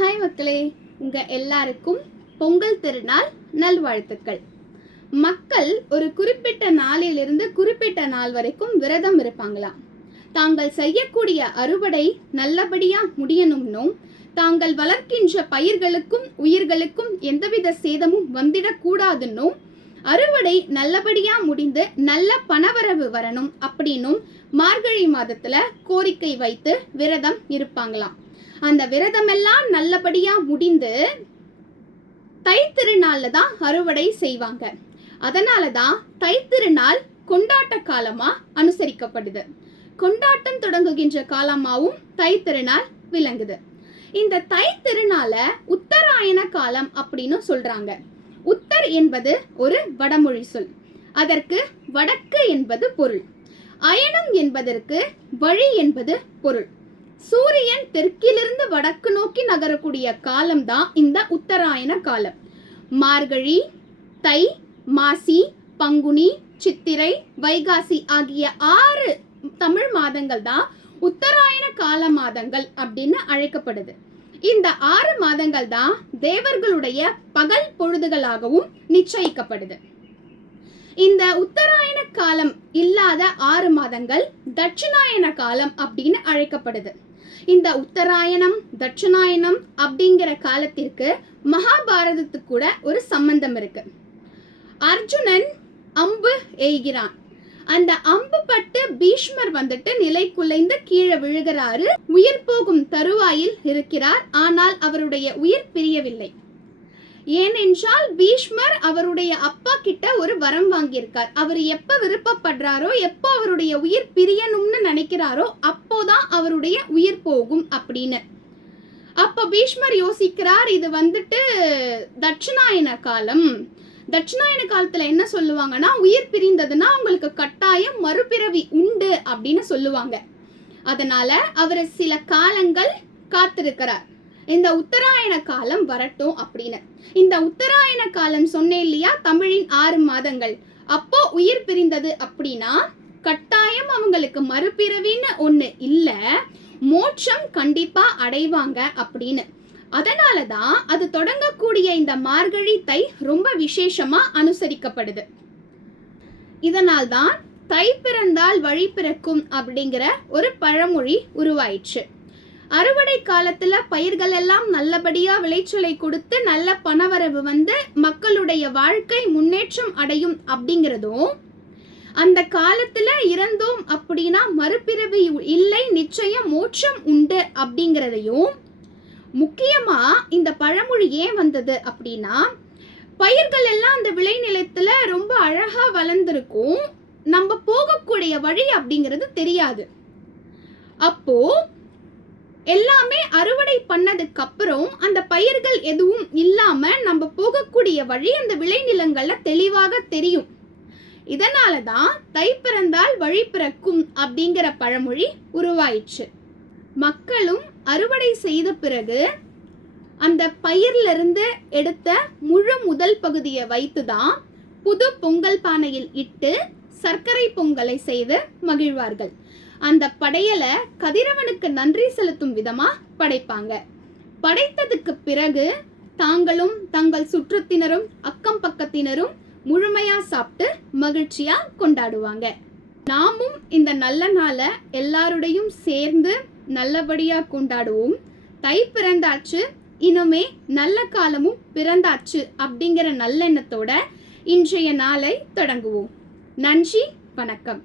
Hi மக்களே, உங்கள் எல்லாருக்கும் பொங்கல் திருநாள் நல்வாழ்த்துக்கள். மக்கள் ஒரு குறிப்பிட்ட நாளிலிருந்து குறிப்பிட்ட நாள் வரைக்கும் விரதம் இருப்பாங்களாம். தாங்கள் செய்யக்கூடிய அறுவடை நல்லபடியாக முடியணும்னும், தாங்கள் வளர்க்கின்ற பயிர்களுக்கும் உயிர்களுக்கும் எந்தவித சேதமும் வந்துடக்கூடாதுன்னும், அறுவடை நல்லபடியாக முடிந்து நல்ல பணவரவு வரணும் அப்படின்னும் மார்கழி மாதத்தில் கோரிக்கை வைத்து விரதம் இருப்பாங்களாம். அந்த விரதமெல்லாம் நல்லபடியா முடிந்து தைத்திருநாள்ல தான் அறுவடை செய்வாங்க. அதனாலதான் தைத்திருநாள் கொண்டாட்ட காலமா அனுசரிக்கப்படுது. கொண்டாட்டம் தொடங்குகின்ற காலமாவும் தைத்திருநாள் விளங்குது. இந்த தைத்திருநாள உத்தராயண காலம் அப்படின்னு சொல்றாங்க. உத்தர் என்பது ஒரு வடமொழி சொல். அதற்கு வடக்கு என்பது பொருள். அயனம் என்பதற்கு வழி என்பது பொருள். சூரியன் தெற்கிலிருந்து வடக்கு நோக்கி நகரக்கூடிய காலம்தான் இந்த உத்தராயண காலம். மார்கழி, தை, மாசி, பங்குனி, சித்திரை, வைகாசி ஆகிய 6 தமிழ் மாதங்கள் தான் உத்தராயண கால மாதங்கள் அப்படின்னு அழைக்கப்படுது. இந்த 6 மாதங்கள் தான் தேவர்களுடைய பகல் பொழுதுகளாகவும் நிச்சயிக்கப்படுது. இந்த உத்தராயண காலம் இல்லாத 6 மாதங்கள் தட்சிணாயன காலம் அப்படின்னு அழைக்கப்படுது. இந்த உத்தராயணம் தட்சிணாயனம் அப்படிங்கிற காலத்திற்கு மகாபாரதத்துக்கு கூட ஒரு சம்பந்தம் இருக்கு. அர்ஜுனன் அம்பு எய்கிறான். அந்த அம்பு பட்டு பீஷ்மர் வந்துட்டு நிலை குலைந்து கீழே விழுகிறாரு. உயிர் போகும் தருவாயில் இருக்கிறார். ஆனால் அவருடைய உயிர் பிரியவில்லை. ஏனென்றால் பீஷ்மர் அவருடைய அப்பா கிட்ட ஒரு வரம் வாங்கியிருக்கார். அவர் எப்ப விருப்பப்படுறாரோ, எப்போ அவருடைய உயிர் பிரியணும்னு நினைக்கிறாரோ அப்போதான் அவருடைய உயிர் போகும் அப்படின்னு. அப்போ பீஷ்மர் யோசிக்கிறார், இது வந்துட்டு தட்சிணாயன காலம். தட்சிணாயன காலத்துல என்ன சொல்லுவாங்கன்னா, உயிர் பிரிந்ததுன்னா உங்களுக்கு கட்டாயம் மறுபிறவி உண்டு அப்படின்னு சொல்லுவாங்க. அதனால அவர் சில காலங்கள் காத்திருக்கிறார், இந்த உத்தராயண காலம் வரட்டும் அப்படின்னு. இந்த உத்தராயண காலம் சொன்னேன் இல்லையா, தமிழின் 6 மாதங்கள். அப்போ உயிர் பிரிந்தது அப்படின்னா கட்டாயம் அவங்களுக்கு மறுபிறவின்னு ஒண்ணு இல்ல, மோட்சம் கண்டிப்பா அடைவாங்க அப்படின்னு. அதனாலதான் அது தொடங்கக்கூடிய இந்த மார்கழி தை ரொம்ப விசேஷமா அனுசரிக்கப்படுது. இதனால்தான் தை பிறந்தால் வழி பிறக்கும் அப்படிங்கிற ஒரு பழமொழி உருவாயிற்று. அறுவடை காலத்துல பயிர்கள் எல்லாம் நல்லபடியா விளைச்சலை கொடுத்து நல்ல பணவரவு வந்து மக்களுடைய வாழ்க்கை முன்னேற்றம் அடையும் அப்படிங்கிறதும், அந்த காலத்துல இறந்தோம் அப்படின்னா மறுபிறவி இல்லை, நிச்சயம் மோட்சம் உண்டு அப்படிங்கிறதையும், முக்கியமா இந்த பழமொழி ஏன் வந்தது அப்படின்னா, பயிர்கள் எல்லாம் அந்த விளைநிலத்துல ரொம்ப அழகா வளர்ந்துருக்கும், நம்ம போகக்கூடிய வழி அப்படிங்கிறது தெரியாது. அப்போ எல்லாமே அறுவடை பண்ணதுக்கு அப்புறம் அந்த பயிர்கள் எதுவும் இல்லாம நம்ம போகக்கூடிய வழி அந்த விளைநிலங்கள்ல தெளிவாக தெரியும். இதனாலதான் தை பிறந்தால் வழி பிறக்கும் அப்படிங்கிற பழமொழி உருவாயிற்று. மக்களும் அறுவடை செய்த பிறகு அந்த பயிர்ல இருந்து எடுத்த முழு முதல் பகுதியை வைத்துதான் புது பொங்கல் பானையில் இட்டு சர்க்கரை பொங்கலை செய்து மகிழ்வார்கள். அந்த படையலை கதிரவனுக்கு நன்றி செலுத்தும் விதமா படைப்பாங்க. படைத்ததுக்கு பிறகு தாங்களும் தங்கள் சுற்றத்தினரும் அக்கம் பக்கத்தினரும் முழுமையா சாப்பிட்டு மகிழ்ச்சியா கொண்டாடுவாங்க. நாமும் இந்த நல்ல நாளை எல்லாருடையும் சேர்ந்து நல்லபடியா கொண்டாடுவோம். தை பிறந்தாச்சு, இனிமே நல்ல காலமும் பிறந்தாச்சு அப்படிங்கிற நல்லெண்ணத்தோட இன்றைய நாளை தொடங்குவோம். நன்றி, வணக்கம்.